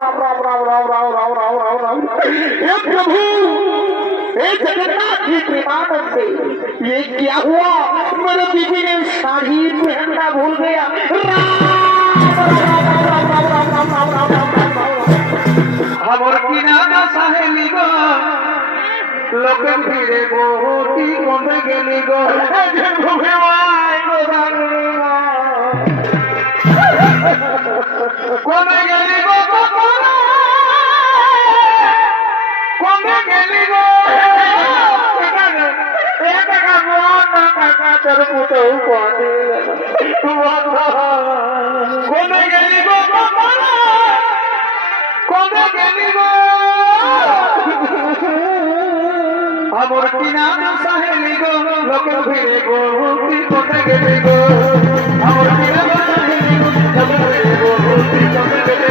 राम राम राम राम राम राम राम राम राम। हे प्रभु, हे जगन्नाथ जी प्रेमानंद, ये क्या हुआ? मेरे बीबी ने साड़ी पहनना भूल गया। हमर किनारा साहेली गो लोके फिरे बहुती कमे गेली गो কমে গেলি গো কমে গেলি গো তোর পুতো কমে গেলি গো কমে গেলি গো আমার কিনারা সাহেলি গো লোকে ফিরে গো তুই কমে গেলি গো আমার কিনারা সাহেলি গো লোকে ফিরে গো তুই কমে গেলি